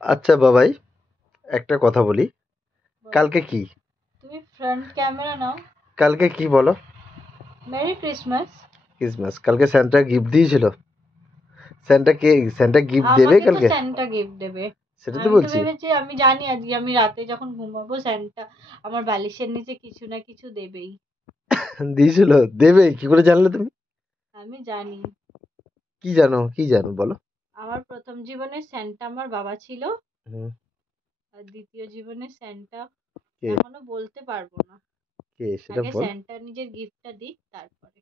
আচ্ছা বাবাই, একটা কথা বলি, কালকে কি? তুমি ফ্রন্ট ক্যামেরা নাও। কালকে কি বলো? Merry Christmas. ক্রিসমাস। কালকে স্যান্টা গিফট দিয়েছিল? স্যান্টা গিফট দেবে আমাকে তো কালকে? স্যান্টা গিফট দেবে। সেটা তো আমি তো বলছি। ভেবেছি, আমি জানি আজকে আমি রাতে যখন ঘুমাবো স্যান্টা আমার বালিশের নিচে কিছু না কিছু দেবেই। দিয়েছিল? দেবে কি করে জানলে তুমি? আমি জানি। কি জানো বলো? আমার প্রথম জীবনে স্যান্টা আমার বাবা ছিল, হুম, আর দ্বিতীয় জীবনে স্যান্টা কে? এখনো বলতে পারবো না। কে সেটা আগে বল। স্যান্টা নিজের গিফটটা দিক, তারপরে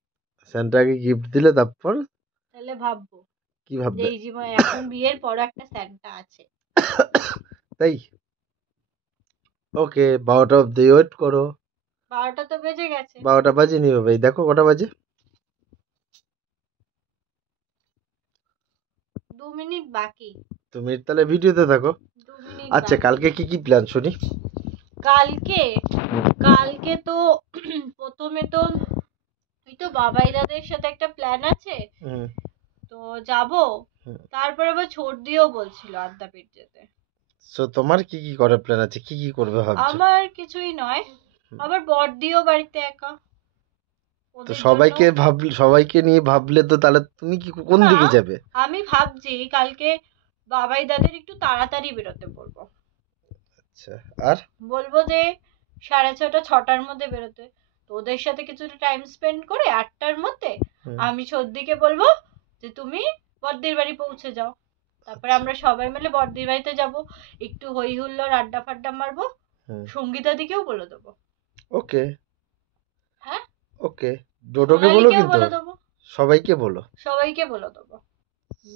স্যান্টাকে গিফট দিলে তারপর তাহলে ভাববো কি যে ভাববে? এই জীবন এখন বিয়ের পর একটা স্যান্টা আছে। তাই? ওকে, 12টা অব্দি ওয়েট করো। 12টা তো বেজে গেছে। 12টা বাজেনি বাবাই, দেখো কটা বাজে। 2 মিনিট বাকি। তুমি তাহলে ভিডিওতে থাকো। 2 মিনিট আচ্ছা, বাকি। কালকে কি প্ল্যান শুনি? কালকে কালকে তো প্রথমে তো ওই তো বাবাই দাদের সাথে একটা প্ল্যান আছে, হুম, তো যাব। হুম। তারপরে আবার ছোট দিয়েও বলছিল আদ্যাপীঠ যেতে। সো তোমার কি করার প্ল্যান আছে? কি করবে ভাবছো? আমার কিছুই নয়, আবার বড়দিও বাড়িতে একা, তো ওদের জন্য। সবাইকে নিয়ে ভাবলে তো তাহলে তুমি কোন না, দিকে যাবে? আমি ভাবছি কালকে বাবাই দাদের একটু তাড়াতাড়ি বেরোতে বলবো। আচ্ছা, আর? বলবো যে 6:30 6টার মধ্যে বেরোতে, তো ওদের সাথে কিছুটা টাইম স্পেন্ড করে 8টার মধ্যে হুম, আমি সর্দিকে বলবো যে তুমি বড়দির বাড়ি পৌঁছে যাও। তারপরে আমরা সবাই মিলে বড়দির বাড়িতে যাব, একটু হই হুল্লোড় আড্ডা ফাড্ডা মারবো। হুম। সঙ্গীতা দিকেও বলে দেবো। ওকে, হ্যাঁ, ওকে। ডোডোকে বলো সোনালিকেও কিন্তু। বলে দেবো। সবাইকে বলো। সবাইকে বলে দেবো,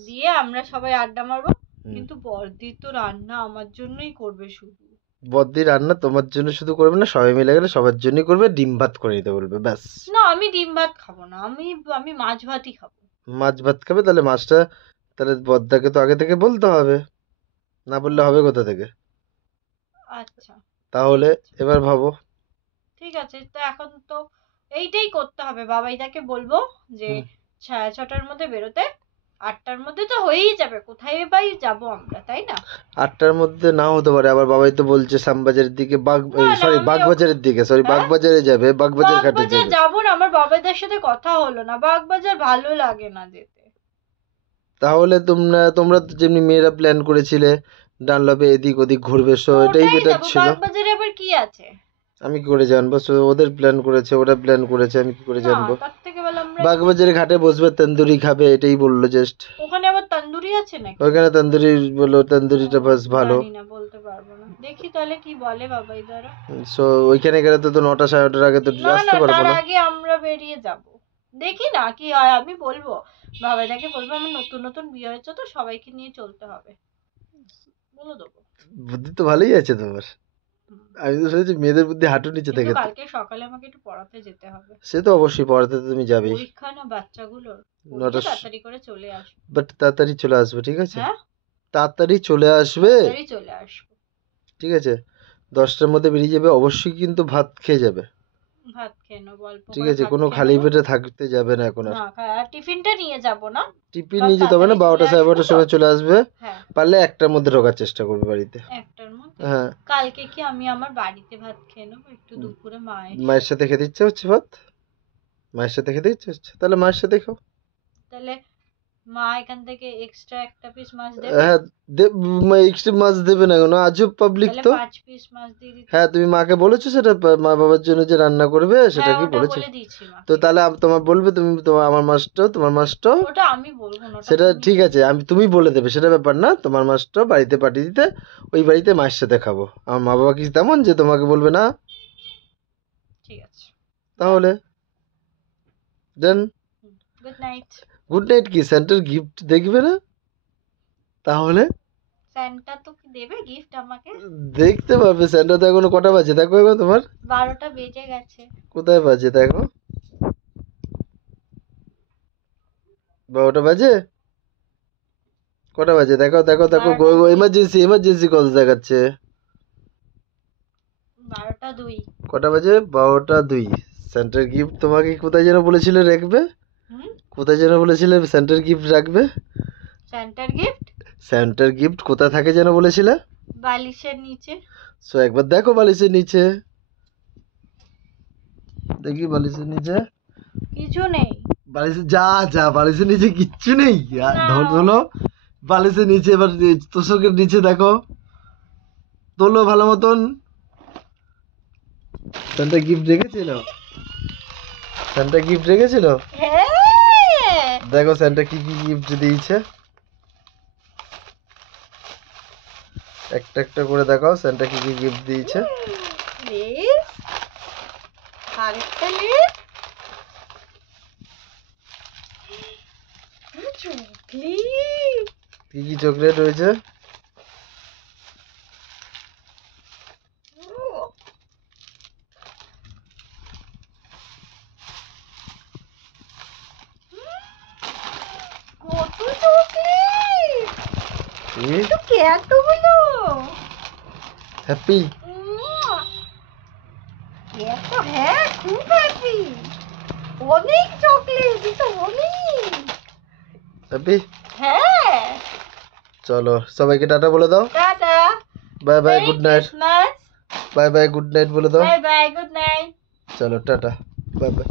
দিয়ে আমরা সবাই আড্ডা মারবো। হুম। কিন্তু বড়দির তো রান্না আমার জন্যই করবে শুধু। বদ্দি রান্না তোমার জন্য শুধু করবে না, সবাই মিলে গেলে সবার জন্যই করবে, ডিম ভাত করে দিতে বলবে, ব্যাস। না, আমি ডিম ভাত খাবো না, আমি আমি মাছ ভাতই খাবো। মাছ ভাত খাবে? তাহলে মাছটা, তাহলে বদ্দাকে তো আগে থেকে বলতে হবে, না বললে হবে কোথা থেকে? আচ্ছা, ঠিক তাহলে আছে। এবার ভাবো। ঠিক আছে, তো এখন তো এইটাই করতে হবে। বাবাইদাকে বলবো যে হুম। 6:30টার মধ্যে বেরোতে। 8টার মধ্যে তো হয়েই যাবে, কোথায় বাই যাবো আমরা, তাই না? 8টার মধ্যে নাও হতে পারে, আবার বাবাই তো বলছে শ্যামবাজারের দিকে, না না, সরি আমি বাগবাজারের দিকে, সরি হ্যাঁ, বাগবাজারে যাবে, বাগবাজার ঘাটে বাগবাজার যাবে। যাবো না, আমার বাবাইদার সাথে কথা হলো না, বাগবাজার ভালো লাগে না যেতে। তাহলে তোমরা তো যেমনি মেয়েরা প্ল্যান করেছিলে, ডানলপে এদিক ওদিক ঘুরবে, সো এটাই ওটাই বেটার যাবো, ছিল। বাগবাজারে আবার কি আছে? আমি কি করে জানবো? সো ওদের প্ল্যান করেছে, ওরা প্ল্যান করেছে, আমি কি করে না, জানবো? তার থেকে ভালো আমরা বাগবাজারে ঘাটে বসবে, তন্দুরি খাবে, এটাই বললো জাস্ট। ওখানে আবার তন্দুরি আছে নাকি? ওইখানে তন্দুরি বললো, তন্দুরিটা বেশ ভালো। জানি না, বলতে পারবো না, দেখি তাহলে কি বলে বাবাইদারা। সো ওইখানে গেলে তো 9টা 9:30-র আগে তো না আসতে না, পারবো তার না। আগে আমরা বেরিয়ে যাব। দেখি না কি হয়, আমি বলবো বাবাইদাকে, বলবো আমার নতুন নতুন বিয়ে হয়েছে তো সবাইকে নিয়ে চলতে হবে, বলে দেবো। বুদ্ধি তো ভালোই আছে তোমার। আমি তো শুনেছি মেয়েদের বুদ্ধি হাঁটুর নিচে কিন্তু থেকে তো। কালকে সকালে আমাকে একটু পড়াতে যেতে হবে। সে তো অবশ্যই, পড়াতে তো তুমি যাবেই। পরীক্ষা না বাচ্চাগুলোর, পড়িয়ে 9টা, তাড়াতাড়ি করে চলে আসবো। বাট তাড়াতাড়ি চলে আসবে, ঠিক আছে? হ্যাঁ, তাড়াতাড়ি চলে আসবে, তাড়াতাড়ি চলে আসবো। ঠিক আছে? 10টার মধ্যে বেরিয়ে যাবে, অবশ্যই কিন্তু ভাত খেয়ে যাবে, ভাত খেয়ে নেবো, অল্প ঠিক করে আছে? ভাত কোনো খেয়ে খালি নেবো। পেটে থাকতে যাবে না এখন আর। না, টিফিনটা নিয়ে যাব না, টিফিন সব নিয়ে যেতে হবে না, তাড়াতাড়ি চলে 12টা সাড়ে আসবো 12টার তো। সময় চলে আসবে। হ্যাঁ, পারলে 1টার মধ্যে ঢোকার চেষ্টা করবে বাড়িতে। 1টার মধ্যে। হ্যাঁ। কালকে কি আমি আমার বাড়িতে ভাত খেয়ে নেবো একটু দুপুরে মায়ের মায়ের সাথে খেতে ইচ্ছে হচ্ছে ভাত? মায়ের সাথে খেতে ইচ্ছে হচ্ছে? তাহলে মায়ের সাথে খাও। তাহলে মা এখান থেকে এক্সট্রা একটা পিস মাছ দেবে। হ্যাঁ, এক্সট্রা মাছ দেবে না কেন? আজব পাবলিক তাহলে তো। 5 পিস মাছ দিয়ে দিতে। হ্যাঁ, তুমি মাকে বলেছো সেটা? মা বাবার জন্য যে রান্না করবে সেটা হ্যাঁ, কি ওটা বলেছো? বলে দিয়েছি তো মাকে। তাহলে তোমার বলবে, তোমার আমার মাছটাও। ওটা আমি বলবো না, ওটা সেটা তুমি ঠিক আছে, বলবে। তুমি বলে দেবে, সেটা ব্যাপার না। তোমার মাছটাও বাড়িতে পাঠিয়ে দিতে, ওই বাড়িতে মায়ের সাথে খাবো। আমার মা বাবা কি তেমন যে তোমাকে বলবে না? ঠিক আছে, তাহলে দেন। Good night. গুড নাইট কি? সেন্টার গিফট দেখবে না তাহলে? স্যান্টা তো কি দেবে গিফট আমাকে? দেখতে পাবে। স্যান্টা তো এখনো কটা বাজে দেখো, এখন তোমার 12টা বেজে গেছে। কোথায় বাজে দেখো? 12টা বাজে? কটা বাজে দেখো, দেখো দেখো, 12টা 2। এমার্জেন্সি এমার্জেন্সি কল দেখাচ্ছে। 12টা 2। কটা বাজে? 12টা 2। সেন্টার গিফট তোমাকে কোথায় যেন বলেছিলে রাখবে? হুম, কোথায় যেন বলেছিলে সেন্টার গিফট রাখবে? স্যান্টার গিফট স্যান্টার গিফট কোথায় থাকে যেন বলেছিলে? বালিশের নিচে। সো একবার দেখো বালিশের নিচে, দেখি বালিশের নিচে। কিছু নেই। বালিশের যা যা বালিশের নিচে কিচ্ছু নেই। না। ধরো বালিশের নিচে, এবার তোষকের নিচে দেখো, তোলো ভালো মতন। সান্টা গিফট রেখেছিল, সান্টা গিফট রেখেছিল। হ্যাঁ। দেখো সান্টা কি কি গিফট দিয়েছে, একটা একটা করে দেখাও সান্টা কি কি গিফট দিয়েছে। লেস, আরেকটা লেস, চকলেট। কি কি চকলেট রয়েছে? কত চকলেট! এতগুলো! হ্যাপি। এত, হ্যাঁ খুব হ্যাপি। অনেক চকলেট, এটা অনেক। হ্যাপি। হ্যাঁ। চলো সবাইকে টাটা বলে দাও। Tata. Bye bye, good night. Christmas. Bye bye, good night বলে দাও। Bye bye, good night. চলো টাটা, বাই বাই।